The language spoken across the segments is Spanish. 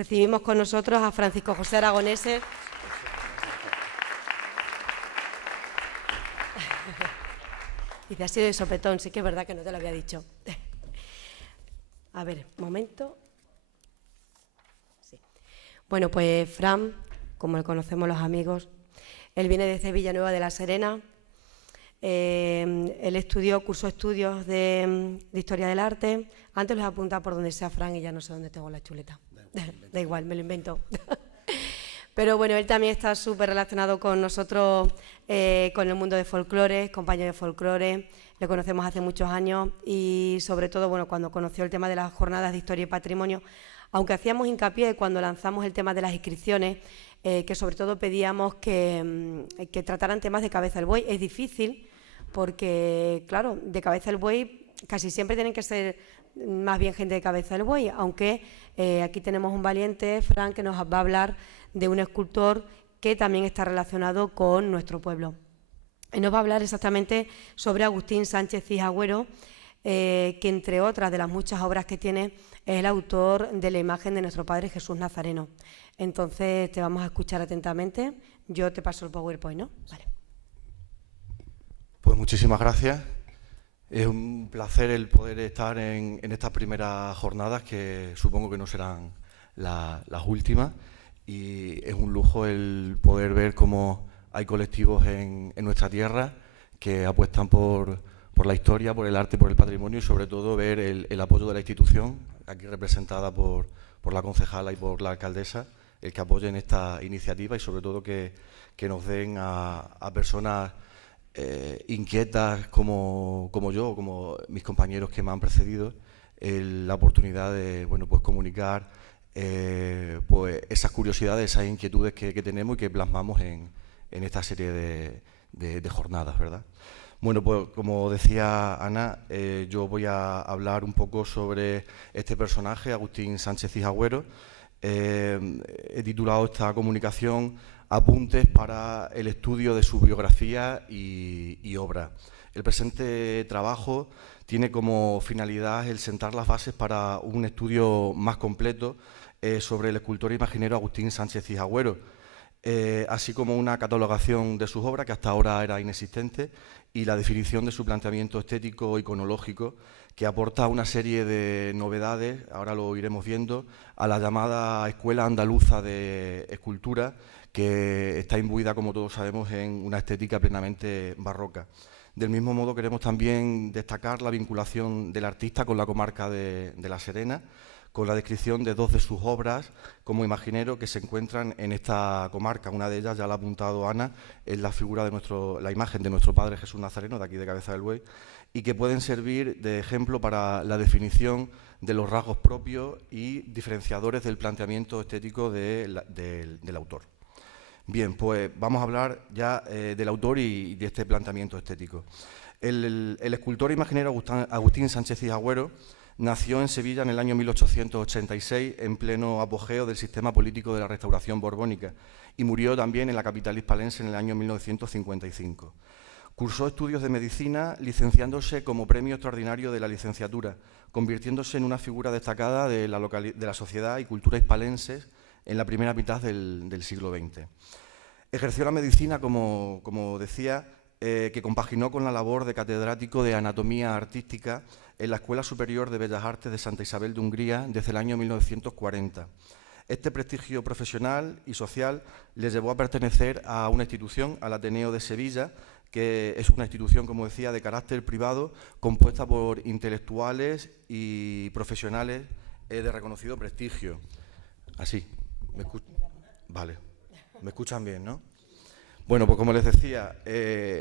Recibimos con nosotros a Francisco José Aragonese. Dice, ha sido de sopetón, sí que es verdad que no te lo había dicho. A ver, momento. Sí. Bueno, pues Fran, como le conocemos los amigos, él viene de Villanueva de la Serena. Él cursó estudios de Historia del Arte. Antes los he apuntado por donde sea Fran y ya no sé dónde tengo la chuleta. Da igual, me lo invento. Pero bueno, él también está súper relacionado con nosotros, con el mundo de folclore, compañero de folclore. Le conocemos hace muchos años y sobre todo, bueno, cuando conoció el tema de las jornadas de historia y patrimonio, aunque hacíamos hincapié cuando lanzamos el tema de las inscripciones, que sobre todo pedíamos que trataran temas de cabeza del buey. Es difícil porque, claro, de cabeza del buey casi siempre tienen que ser más bien gente de cabeza del buey, aunque aquí tenemos un valiente, Fran, que nos va a hablar de un escultor que también está relacionado con nuestro pueblo. Nos va a hablar exactamente sobre Agustín Sánchez Cis Agüero, que entre otras de las muchas obras que tiene es el autor de la imagen de nuestro Padre Jesús Nazareno. Entonces te vamos a escuchar atentamente. Yo te paso el PowerPoint, ¿no? Vale. Pues muchísimas gracias. Es un placer el poder estar en estas primeras jornadas, que supongo que no serán las últimas, y es un lujo el poder ver cómo hay colectivos en nuestra tierra que apuestan por la historia, por el arte, por el patrimonio y sobre todo ver el apoyo de la institución, aquí representada por la concejala y por la alcaldesa, el que apoyen esta iniciativa y sobre todo que nos den a personas inquietas como yo, como mis compañeros que me han precedido, la oportunidad de pues comunicar pues esas curiosidades, esas inquietudes que tenemos y que plasmamos en esta serie de jornadas, ¿verdad? Bueno, pues como decía Ana, yo voy a hablar un poco sobre este personaje, Agustín Sánchez Cis Agüero. He titulado esta comunicación Apuntes para el estudio de su biografía y obra. El presente trabajo tiene como finalidad el sentar las bases para un estudio más completo sobre el escultor imaginero Agustín Sánchez Cis Agüero, así como una catalogación de sus obras, que hasta ahora era inexistente, y la definición de su planteamiento estético iconológico, que aporta una serie de novedades, ahora lo iremos viendo, a la llamada Escuela Andaluza de Escultura, que está imbuida, como todos sabemos, en una estética plenamente barroca. Del mismo modo, queremos también destacar la vinculación del artista con la comarca de La Serena, con la descripción de dos de sus obras como imaginero que se encuentran en esta comarca. Una de ellas, ya la ha apuntado Ana, es la figura de la imagen de nuestro Padre Jesús Nazareno, de aquí de Cabeza del Buey, y que pueden servir de ejemplo para la definición de los rasgos propios y diferenciadores del planteamiento estético del autor. Bien, pues vamos a hablar ya del autor y de este planteamiento estético. El escultor imaginero Agustín Sánchez Cis Agüero nació en Sevilla en el año 1886, en pleno apogeo del sistema político de la Restauración borbónica, y murió también en la capital hispalense en el año 1955. Cursó estudios de medicina, licenciándose como premio extraordinario de la licenciatura, convirtiéndose en una figura destacada de la sociedad y cultura hispalenses en la primera mitad del siglo XX. Ejerció la medicina, como decía, que compaginó con la labor de catedrático de Anatomía Artística en la Escuela Superior de Bellas Artes de Santa Isabel de Hungría desde el año 1940. Este prestigio profesional y social le llevó a pertenecer a una institución, al Ateneo de Sevilla, que es una institución, como decía, de carácter privado, compuesta por intelectuales y profesionales de reconocido prestigio. Así, vale, me escuchan bien, ¿no? Bueno, pues como les decía,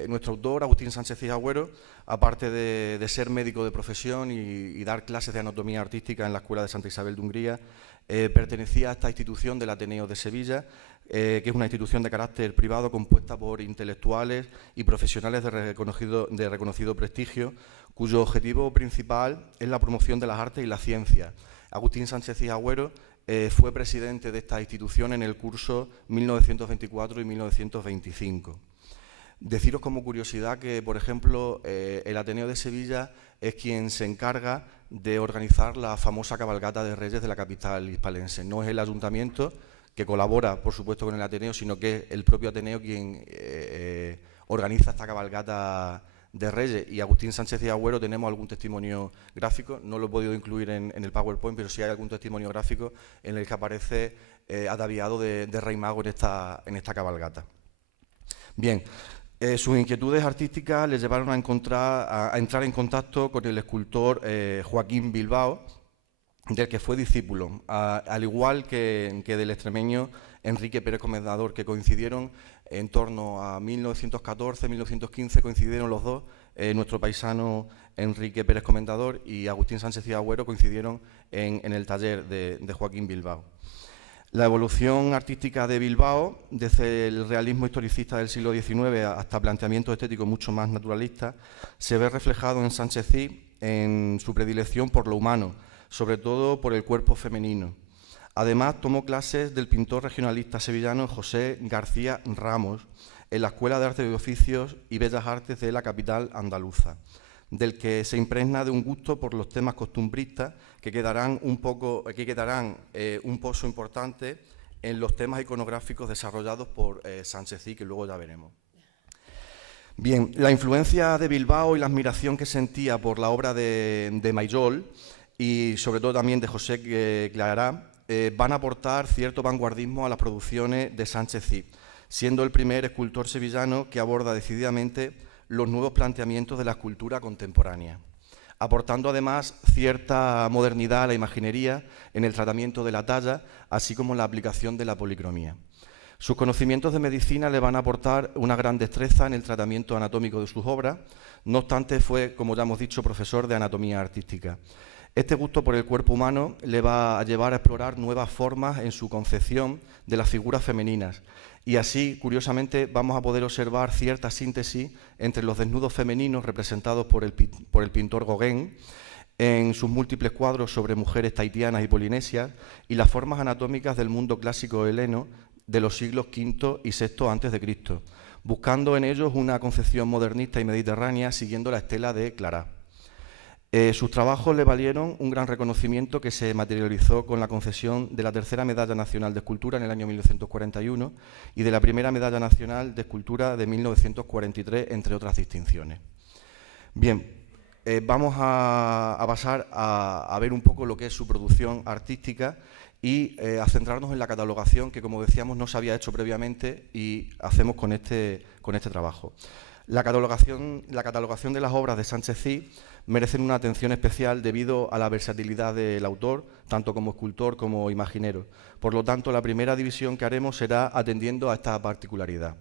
nuestro autor, Agustín Sánchez Cis Agüero, aparte de ser médico de profesión y dar clases de anatomía artística en la Escuela de Santa Isabel de Hungría, pertenecía a esta institución del Ateneo de Sevilla, que es una institución de carácter privado compuesta por intelectuales y profesionales de reconocido prestigio, cuyo objetivo principal es la promoción de las artes y la ciencia. Agustín Sánchez Cis Agüero fue presidente de esta institución en el curso 1924 y 1925. Deciros como curiosidad que, por ejemplo, el Ateneo de Sevilla es quien se encarga de organizar la famosa cabalgata de Reyes de la capital hispalense. No es el ayuntamiento, que colabora, por supuesto, con el Ateneo, sino que es el propio Ateneo quien organiza esta cabalgata de Reyes. Y Agustín Sánchez y Agüero tenemos algún testimonio gráfico, no lo he podido incluir en el PowerPoint, pero sí hay algún testimonio gráfico en el que aparece ataviado de Rey Mago en esta cabalgata. Bien, sus inquietudes artísticas les llevaron a entrar en contacto con el escultor Joaquín Bilbao, del que fue discípulo, al igual que del extremeño Enrique Pérez Comendador, que coincidieron en torno a 1914-1915, coincidieron los dos, nuestro paisano Enrique Pérez Comendador y Agustín Sánchez y Agüero coincidieron en el taller de Joaquín Bilbao. La evolución artística de Bilbao, desde el realismo historicista del siglo XIX hasta planteamientos estéticos mucho más naturalistas, se ve reflejado en Sánchez Cid en su predilección por lo humano, sobre todo por el cuerpo femenino. Además, tomó clases del pintor regionalista sevillano José García Ramos en la Escuela de Arte y Oficios y Bellas Artes de la capital andaluza, del que se impregna de un gusto por los temas costumbristas que quedarán un pozo importante en los temas iconográficos desarrollados por Sánchez Cid, que luego ya veremos. Bien, la influencia de Bilbao y la admiración que sentía por la obra de Mayol y sobre todo también de José Clará van a aportar cierto vanguardismo a las producciones de Sánchez Cid, siendo el primer escultor sevillano que aborda decididamente los nuevos planteamientos de la escultura contemporánea, aportando además cierta modernidad a la imaginería en el tratamiento de la talla, así como la aplicación de la policromía. Sus conocimientos de medicina le van a aportar una gran destreza en el tratamiento anatómico de sus obras, no obstante fue, como ya hemos dicho, profesor de anatomía artística. Este gusto por el cuerpo humano le va a llevar a explorar nuevas formas en su concepción de las figuras femeninas y así, curiosamente, vamos a poder observar cierta síntesis entre los desnudos femeninos representados por el pintor Gauguin en sus múltiples cuadros sobre mujeres tahitianas y polinesias y las formas anatómicas del mundo clásico heleno de los siglos V y VI a.C., buscando en ellos una concepción modernista y mediterránea siguiendo la estela de Clará. Sus trabajos le valieron un gran reconocimiento que se materializó con la concesión de la tercera Medalla Nacional de Escultura en el año 1941 y de la primera Medalla Nacional de Escultura de 1943, entre otras distinciones. Bien, vamos a pasar a ver un poco lo que es su producción artística y a centrarnos en la catalogación que, como decíamos, no se había hecho previamente y hacemos con este trabajo. La catalogación de las obras de Sánchez Cid merecen una atención especial debido a la versatilidad del autor, tanto como escultor como imaginero. Por lo tanto, la primera división que haremos será atendiendo a esta particularidad.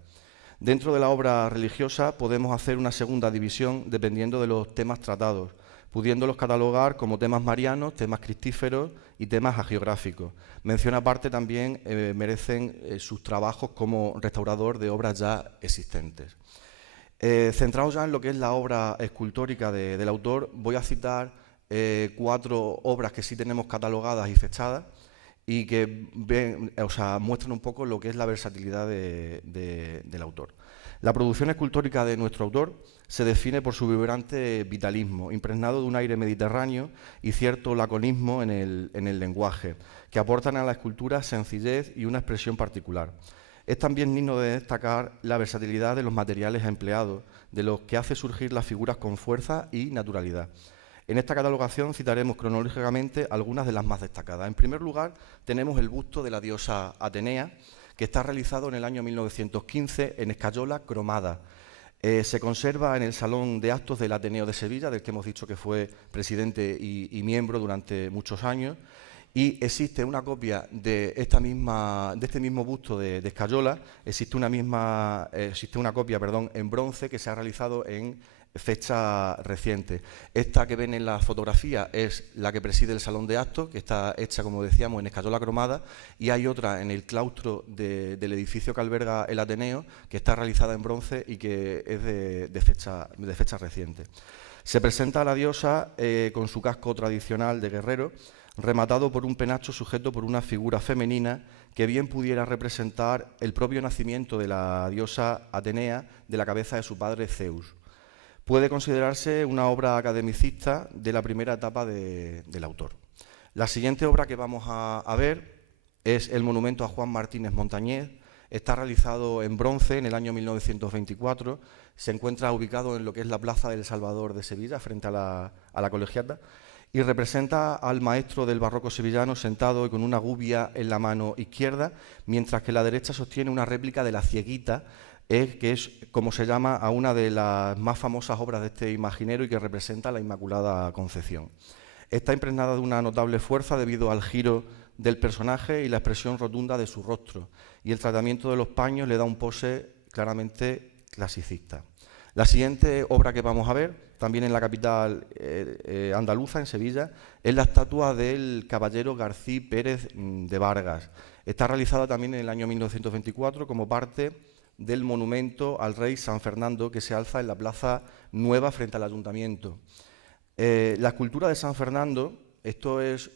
Dentro de la obra religiosa podemos hacer una segunda división dependiendo de los temas tratados, pudiéndolos catalogar como temas marianos, temas cristíferos y temas hagiográficos. Mención aparte también merecen sus trabajos como restaurador de obras ya existentes. Centrados ya en lo que es la obra escultórica del autor, voy a citar 4 obras que sí tenemos catalogadas y fechadas y que muestran un poco lo que es la versatilidad del autor. La producción escultórica de nuestro autor se define por su vibrante vitalismo, impregnado de un aire mediterráneo y cierto laconismo en el lenguaje, que aportan a la escultura sencillez y una expresión particular. Es también digno de destacar la versatilidad de los materiales empleados, de los que hace surgir las figuras con fuerza y naturalidad. En esta catalogación citaremos cronológicamente algunas de las más destacadas. En primer lugar, tenemos el busto de la diosa Atenea, que está realizado en el año 1915 en escayola cromada. Se conserva en el Salón de Actos del Ateneo de Sevilla, del que hemos dicho que fue presidente y miembro durante muchos años. Y existe una copia de este mismo busto de escayola, existe una copia en bronce que se ha realizado en fecha reciente. Esta que ven en la fotografía es la que preside el Salón de Actos, que está hecha, como decíamos, en escayola cromada, y hay otra en el claustro del edificio que alberga el Ateneo, que está realizada en bronce y que es de fecha reciente. Se presenta a la diosa con su casco tradicional de guerrero, rematado por un penacho sujeto por una figura femenina que bien pudiera representar el propio nacimiento de la diosa Atenea de la cabeza de su padre Zeus. Puede considerarse una obra academicista de la primera etapa del autor. La siguiente obra que vamos a ver es el monumento a Juan Martínez Montañés. Está realizado en bronce en el año 1924. Se encuentra ubicado en lo que es la Plaza del Salvador de Sevilla, frente a la Colegiata, y representa al maestro del barroco sevillano sentado y con una gubia en la mano izquierda, mientras que la derecha sostiene una réplica de la Cieguita, que es como se llama a una de las más famosas obras de este imaginero y que representa la Inmaculada Concepción. Está impregnada de una notable fuerza debido al giro del personaje y la expresión rotunda de su rostro, y el tratamiento de los paños le da un pose claramente clasicista. La siguiente obra que vamos a ver, también en la capital andaluza, en Sevilla, es la estatua del caballero García Pérez de Vargas. Está realizada también en el año 1924 como parte del monumento al rey San Fernando que se alza en la Plaza Nueva frente al Ayuntamiento. La escultura de San Fernando, esto es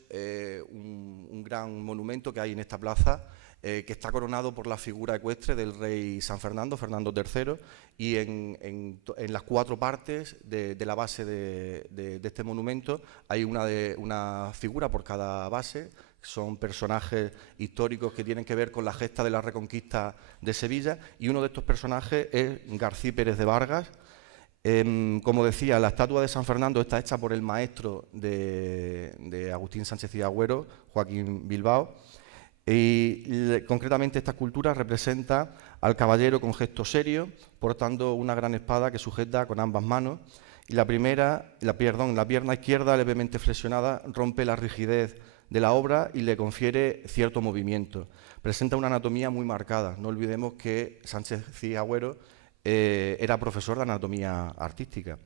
un gran monumento que hay en esta plaza, que está coronado por la figura ecuestre del rey San Fernando, Fernando III, y en las cuatro partes de la base de este monumento hay una figura por cada base. Son personajes históricos que tienen que ver con la gesta de la Reconquista de Sevilla, y uno de estos personajes es García Pérez de Vargas. Como decía, la estatua de San Fernando está hecha por el maestro de Agustín Sánchez y Agüero, Joaquín Bilbao, y concretamente esta escultura representa al caballero con gesto serio, portando una gran espada que sujeta con ambas manos, y la pierna izquierda levemente flexionada rompe la rigidez de la obra y le confiere cierto movimiento. Presenta una anatomía muy marcada. No olvidemos que Sánchez y Agüero era profesor de anatomía artística.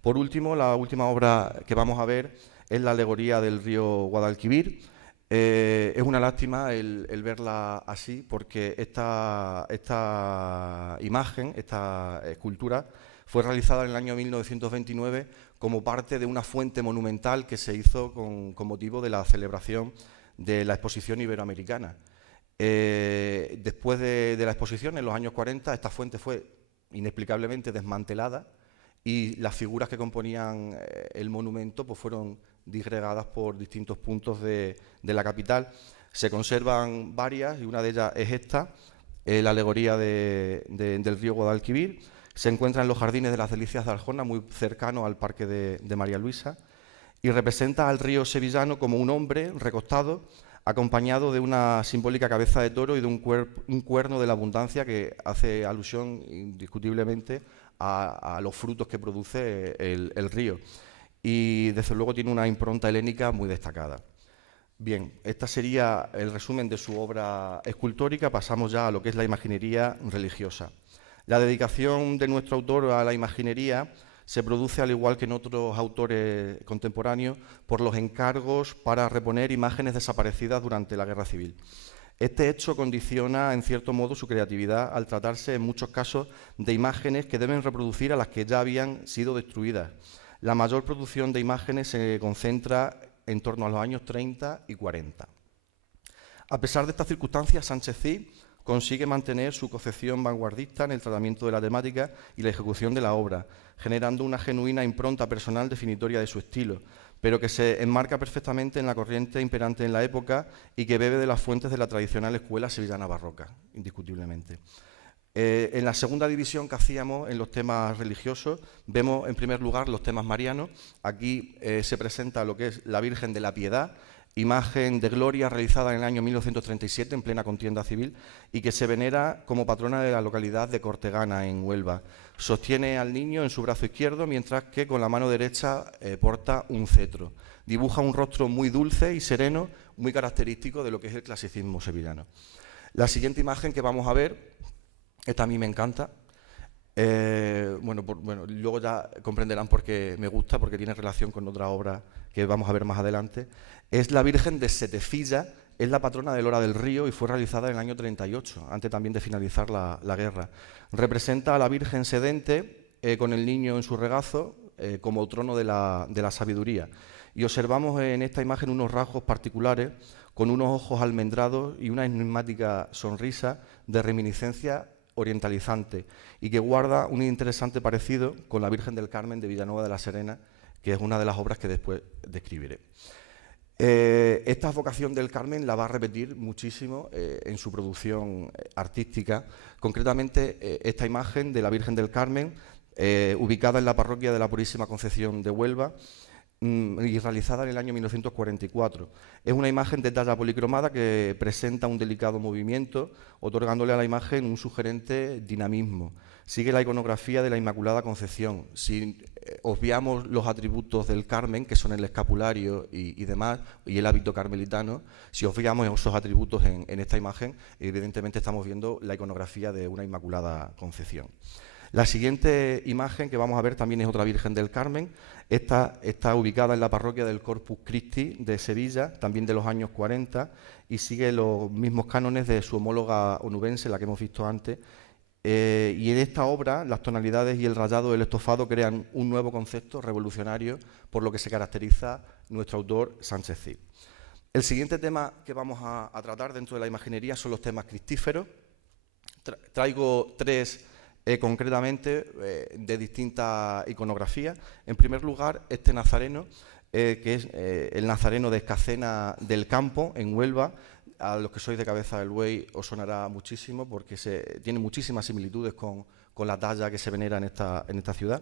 Por último, la última obra que vamos a ver es la alegoría del río Guadalquivir. Es una lástima el verla así, porque esta imagen, esta escultura, fue realizada en el año 1929 como parte de una fuente monumental que se hizo con motivo de la celebración de la exposición iberoamericana. Después de la exposición, en los años 40, esta fuente fue inexplicablemente desmantelada y las figuras que componían el monumento pues fueron disgregadas por distintos puntos de la capital. Se conservan varias y una de ellas es esta, la alegoría del río Guadalquivir. Se encuentra en los Jardines de las Delicias de Arjona, muy cercano al Parque de María Luisa, y representa al río sevillano como un hombre recostado, acompañado de una simbólica cabeza de toro y de un cuerno de la abundancia que hace alusión indiscutiblemente a los frutos que produce el río. Y desde luego tiene una impronta helénica muy destacada. Bien, este sería el resumen de su obra escultórica. Pasamos ya a lo que es la imaginería religiosa. La dedicación de nuestro autor a la imaginería se produce, al igual que en otros autores contemporáneos, por los encargos para reponer imágenes desaparecidas durante la Guerra Civil. Este hecho condiciona, en cierto modo, su creatividad, al tratarse, en muchos casos, de imágenes que deben reproducir a las que ya habían sido destruidas. La mayor producción de imágenes se concentra en torno a los años 30 y 40. A pesar de estas circunstancias, Sánchez Cid consigue mantener su concepción vanguardista en el tratamiento de la temática y la ejecución de la obra, generando una genuina impronta personal definitoria de su estilo, pero que se enmarca perfectamente en la corriente imperante en la época y que bebe de las fuentes de la tradicional escuela sevillana barroca, indiscutiblemente. En la segunda división que hacíamos en los temas religiosos, vemos en primer lugar los temas marianos. Aquí se presenta lo que es la Virgen de la Piedad, imagen de gloria realizada en el año 1937 en plena contienda civil y que se venera como patrona de la localidad de Cortegana, en Huelva. Sostiene al niño en su brazo izquierdo, mientras que con la mano derecha porta un cetro. Dibuja un rostro muy dulce y sereno, muy característico de lo que es el clasicismo sevillano. La siguiente imagen que vamos a ver, esta a mí me encanta. Luego ya comprenderán por qué me gusta, porque tiene relación con otra obra que vamos a ver más adelante. Es la Virgen de Setefilla, es la patrona de Lora del Río y fue realizada en el año 38, antes también de finalizar la guerra. Representa a la Virgen sedente con el niño en su regazo como trono de la sabiduría. y observamos en esta imagen unos rasgos particulares con unos ojos almendrados y una enigmática sonrisa de reminiscencia orientalizante y que guarda un interesante parecido con la Virgen del Carmen de Villanueva de la Serena, que es una de las obras que después describiré. Esta vocación del Carmen la va a repetir muchísimo en su producción artística, concretamente esta imagen de la Virgen del Carmen, ubicada en la parroquia de la Purísima Concepción de Huelva, y realizada en el año 1944. Es una imagen de talla policromada que presenta un delicado movimiento, otorgándole a la imagen un sugerente dinamismo. Sigue la iconografía de la Inmaculada Concepción. Si obviamos los atributos del Carmen, que son el escapulario y demás, y el hábito carmelitano, si obviamos esos atributos en esta imagen, evidentemente estamos viendo la iconografía de una Inmaculada Concepción. La siguiente imagen que vamos a ver también es otra Virgen del Carmen. Esta está ubicada en la parroquia del Corpus Christi de Sevilla, también de los años 40, y sigue los mismos cánones de su homóloga onubense, la que hemos visto antes. Y en esta obra, las tonalidades y el rayado del estofado crean un nuevo concepto revolucionario, por lo que se caracteriza nuestro autor Sánchez Cid. El siguiente tema que vamos a tratar dentro de la imaginería son los temas cristíferos. Traigo tres concretamente de distinta iconografía. En primer lugar, este nazareno, que es el nazareno de Escacena del Campo, en Huelva. A los que sois de Cabeza del Buey os sonará muchísimo porque tiene muchísimas similitudes con la talla que se venera en esta ciudad.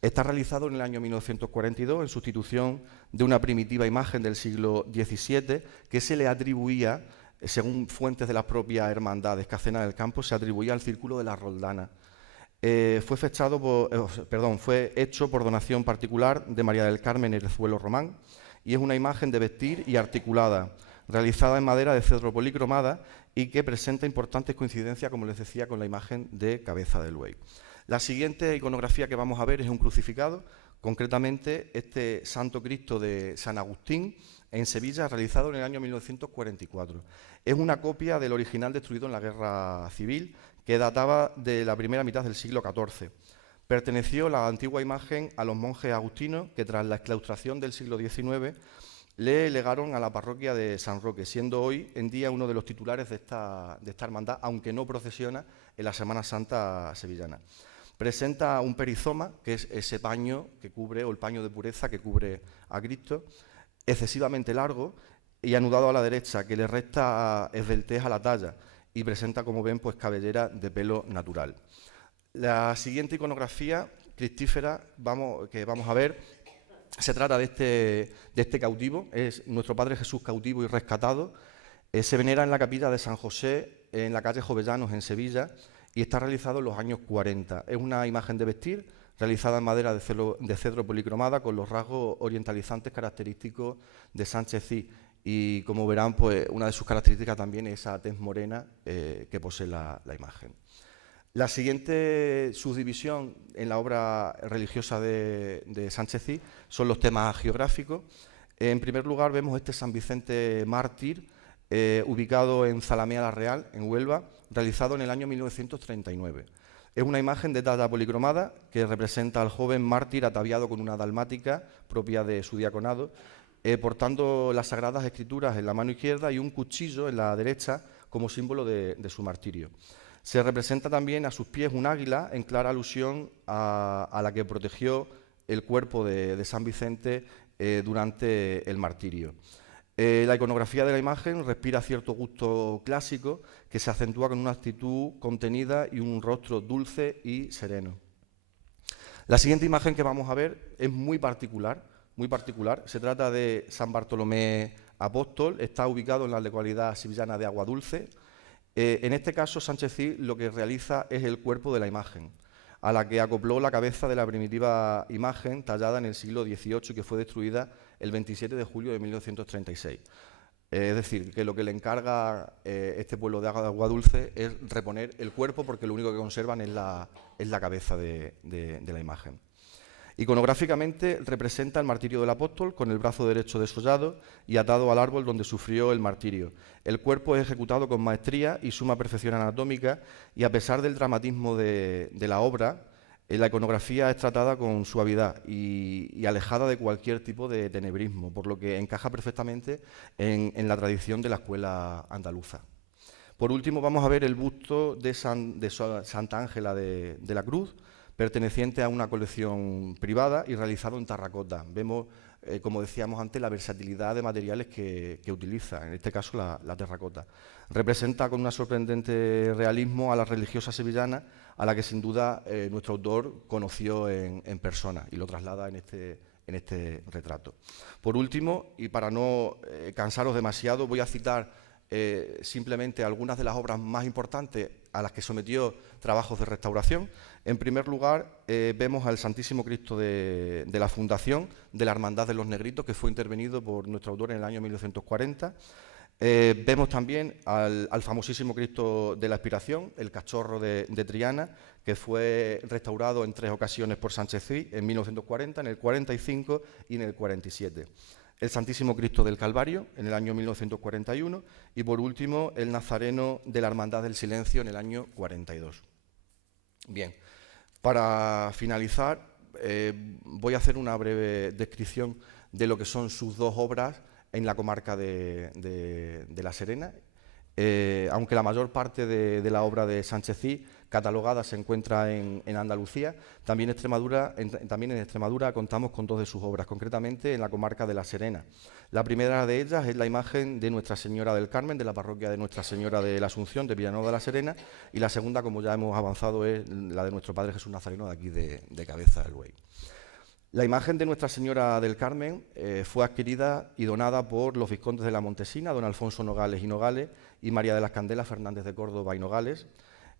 Está realizado en el año 1942 en sustitución de una primitiva imagen del siglo XVII que se le atribuía, según fuentes de la propia hermandad de Escacena del Campo, se atribuía al Círculo de la Roldana. Fue hecho por donación particular de María del Carmen Herezuelo Román y es una imagen de vestir y articulada, realizada en madera de cedro policromada y que presenta importantes coincidencias, como les decía, con la imagen de Cabeza del Buey. La siguiente iconografía que vamos a ver es un crucificado, concretamente este Santo Cristo de San Agustín en Sevilla, realizado en el año 1944. Es una copia del original destruido en la Guerra Civil, que databa de la primera mitad del siglo XIV. Perteneció la antigua imagen a los monjes agustinos que tras la exclaustración del siglo XIX le legaron a la parroquia de San Roque, siendo hoy en día uno de los titulares de esta hermandad, aunque no procesiona en la Semana Santa sevillana. Presenta un perizoma, que es ese paño que cubre, o el paño de pureza que cubre a Cristo, excesivamente largo y anudado a la derecha, que le resta esbeltez a la talla, y presenta, como ven, pues cabellera de pelo natural. La siguiente iconografía cristífera que vamos a ver se trata de este cautivo, es nuestro Padre Jesús cautivo y rescatado. Se venera en la capilla de San José, en la calle Jovellanos, en Sevilla, y está realizado en los años 40. Es una imagen de vestir realizada en madera de cedro policromada con los rasgos orientalizantes característicos de Sánchez Cid. Y como verán, pues una de sus características también es esa tez morena que posee la imagen. La siguiente subdivisión en la obra religiosa de Sánchez Cid son los temas geográficos. En primer lugar vemos este San Vicente mártir, ubicado en Zalamea la Real, en Huelva, realizado en el año 1939. Es una imagen de talla policromada que representa al joven mártir ataviado con una dalmática propia de su diaconado, portando las Sagradas Escrituras en la mano izquierda y un cuchillo en la derecha como símbolo de su martirio. Se representa también a sus pies un águila en clara alusión a la que protegió el cuerpo de San Vicente durante el martirio. La iconografía de la imagen respira cierto gusto clásico que se acentúa con una actitud contenida y un rostro dulce y sereno. La siguiente imagen que vamos a ver es muy particular. Se trata de San Bartolomé Apóstol, está ubicado en la localidad sevillana de Aguadulce. En este caso, Sánchez Cid lo que realiza es el cuerpo de la imagen, a la que acopló la cabeza de la primitiva imagen tallada en el siglo XVIII y que fue destruida el 27 de julio de 1936. Es decir, que lo que le encarga este pueblo de Aguadulce es reponer el cuerpo porque lo único que conservan es la cabeza de la imagen. Iconográficamente representa el martirio del apóstol con el brazo derecho desollado y atado al árbol donde sufrió el martirio. El cuerpo es ejecutado con maestría y suma perfección anatómica y a pesar del dramatismo de la obra, La iconografía es tratada con suavidad y alejada de cualquier tipo de tenebrismo, por lo que encaja perfectamente en la tradición de la escuela andaluza. Por último, vamos a ver el busto de Santa Ángela de la Cruz, perteneciente a una colección privada y realizado en terracota. Vemos, como decíamos antes, la versatilidad de materiales que utiliza, en este caso la terracota. Representa con un sorprendente realismo a la religiosa sevillana, a la que sin duda nuestro autor conoció en persona y lo traslada en este retrato. Por último, y para no cansaros demasiado, voy a citar simplemente algunas de las obras más importantes a las que sometió trabajos de restauración. En primer lugar, vemos al Santísimo Cristo de la Fundación de la Hermandad de los Negritos, que fue intervenido por nuestro autor en el año 1940. Vemos también al famosísimo Cristo de la Expiración, el Cachorro de Triana, que fue restaurado en 3 ocasiones por Sánchez Cid, en 1940, en el 45 y en el 47. El Santísimo Cristo del Calvario, en el año 1941, y por último, el Nazareno de la Hermandad del Silencio, en el año 42. Bien, para finalizar, voy a hacer una breve descripción de lo que son sus 2 obras en la comarca de La Serena. Aunque la mayor parte de la obra de Sánchez Cid catalogada se encuentra en Andalucía, también en Extremadura contamos con 2 de sus obras, concretamente en la comarca de La Serena. La primera de ellas es la imagen de Nuestra Señora del Carmen, de la parroquia de Nuestra Señora de la Asunción, de Villanueva de la Serena, y la segunda, como ya hemos avanzado, es la de nuestro Padre Jesús Nazareno, de aquí de Cabeza del Buey. La imagen de Nuestra Señora del Carmen fue adquirida y donada por los vizcondes de la Montesina, don Alfonso Nogales y Nogales, y María de las Candelas Fernández de Córdoba y Nogales,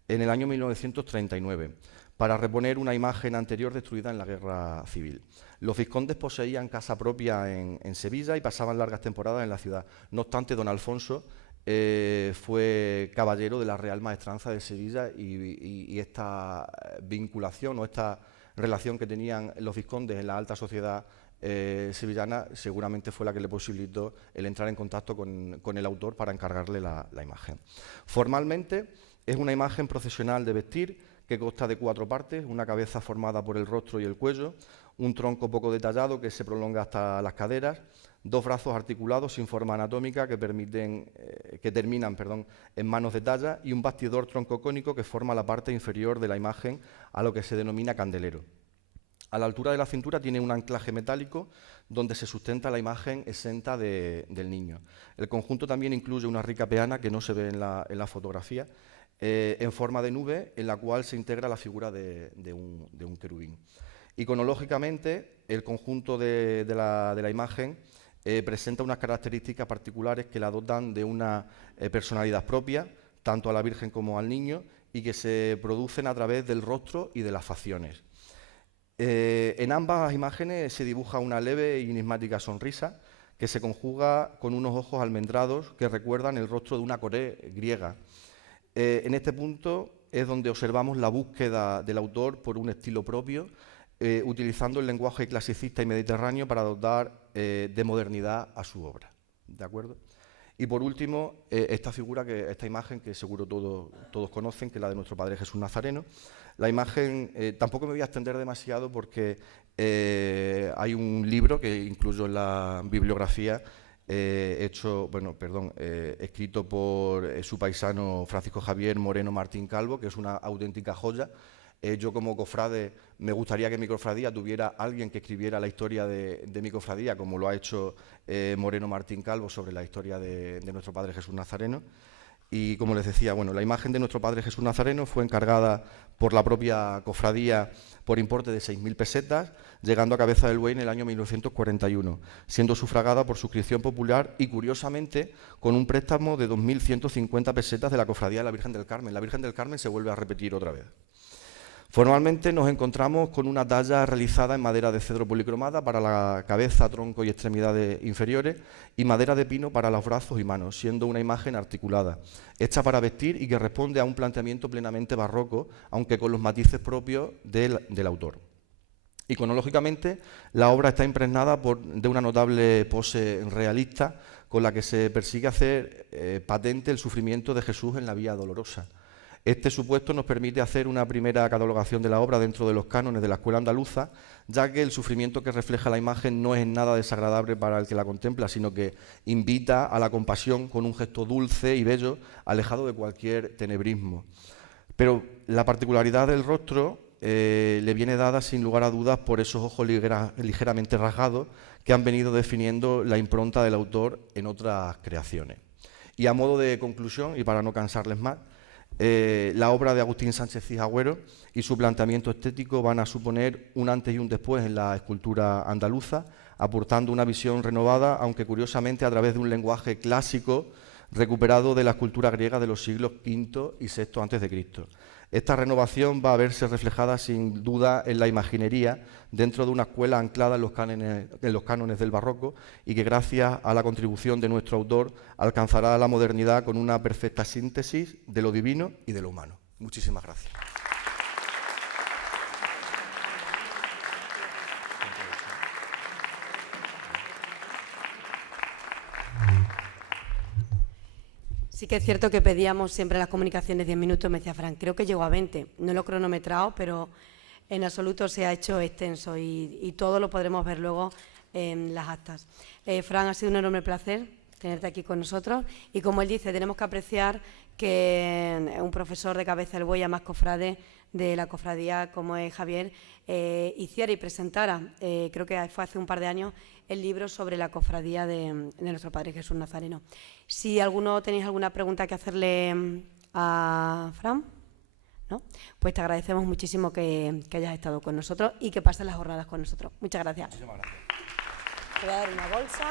en el año 1939, para reponer una imagen anterior destruida en la Guerra Civil. Los vizcondes poseían casa propia en Sevilla y pasaban largas temporadas en la ciudad. No obstante, don Alfonso fue caballero de la Real Maestranza de Sevilla y esta vinculación o esta relación que tenían los vizcondes en la alta sociedad sevillana seguramente fue la que le posibilitó el entrar en contacto con el autor para encargarle la imagen. Formalmente es una imagen procesional de vestir que consta de 4 partes, una cabeza formada por el rostro y el cuello, un tronco poco detallado que se prolonga hasta las caderas, 2 brazos articulados sin forma anatómica que terminan en manos de talla y un bastidor troncocónico que forma la parte inferior de la imagen, a lo que se denomina candelero. A la altura de la cintura tiene un anclaje metálico donde se sustenta la imagen exenta del niño. El conjunto también incluye una rica peana que no se ve en la fotografía, en forma de nube, en la cual se integra la figura de un querubín. Iconológicamente, el conjunto de la imagen presenta unas características particulares que la dotan de una personalidad propia, tanto a la Virgen como al niño, y que se producen a través del rostro y de las facciones. En ambas imágenes se dibuja una leve y enigmática sonrisa que se conjuga con unos ojos almendrados que recuerdan el rostro de una Coré griega. En este punto es donde observamos la búsqueda del autor por un estilo propio, utilizando el lenguaje clasicista y mediterráneo para dotar de modernidad a su obra. ¿De acuerdo? Y por último, esta imagen que seguro todos conocen, que es la de nuestro Padre Jesús Nazareno. La imagen, tampoco me voy a extender demasiado porque hay un libro que incluyo en la bibliografía, escrito por su paisano Francisco Javier Moreno Martín Calvo, que es una auténtica joya. Yo como cofrade me gustaría que mi cofradía tuviera alguien que escribiera la historia de mi cofradía, como lo ha hecho Moreno Martín Calvo sobre la historia de nuestro Padre Jesús Nazareno. Y como les decía, la imagen de nuestro Padre Jesús Nazareno fue encargada por la propia cofradía por importe de 6.000 pesetas, llegando a Cabeza del Buey en el año 1941, siendo sufragada por suscripción popular y, curiosamente, con un préstamo de 2.150 pesetas de la cofradía de la Virgen del Carmen. La Virgen del Carmen se vuelve a repetir otra vez. Formalmente nos encontramos con una talla realizada en madera de cedro policromada para la cabeza, tronco y extremidades inferiores y madera de pino para los brazos y manos, siendo una imagen articulada, hecha para vestir y que responde a un planteamiento plenamente barroco, aunque con los matices propios del autor. Iconológicamente, la obra está impregnada de una notable pose realista con la que se persigue hacer patente el sufrimiento de Jesús en la Vía Dolorosa. Este supuesto nos permite hacer una primera catalogación de la obra dentro de los cánones de la escuela andaluza, ya que el sufrimiento que refleja la imagen no es en nada desagradable para el que la contempla, sino que invita a la compasión con un gesto dulce y bello, alejado de cualquier tenebrismo. Pero la particularidad del rostro le viene dada sin lugar a dudas por esos ojos ligeramente rasgados que han venido definiendo la impronta del autor en otras creaciones. Y a modo de conclusión, y para no cansarles más, la obra de Agustín Sánchez Cis-Agüero y su planteamiento estético van a suponer un antes y un después en la escultura andaluza, aportando una visión renovada, aunque curiosamente a través de un lenguaje clásico recuperado de la escultura griega de los siglos V y VI a.C. Esta renovación va a verse reflejada sin duda en la imaginería dentro de una escuela anclada en los cánones del barroco y que gracias a la contribución de nuestro autor alcanzará la modernidad con una perfecta síntesis de lo divino y de lo humano. Muchísimas gracias. Sí que es cierto que pedíamos siempre las comunicaciones 10 minutos, me decía Fran, creo que llegó a 20, no lo he cronometrado, pero en absoluto se ha hecho extenso y todo lo podremos ver luego en las actas. Fran, ha sido un enorme placer tenerte aquí con nosotros y como él dice, tenemos que apreciar que un profesor de cabeza del buey, más cofrade de la cofradía como es Javier, hiciera y presentara, creo que fue hace un par de años, el libro sobre la cofradía de nuestro Padre Jesús Nazareno. Si alguno tenéis alguna pregunta que hacerle a Fran, ¿no? Pues te agradecemos muchísimo que hayas estado con nosotros y que pases las jornadas con nosotros. Muchas gracias. Muchísimas gracias. Te voy a dar una bolsa.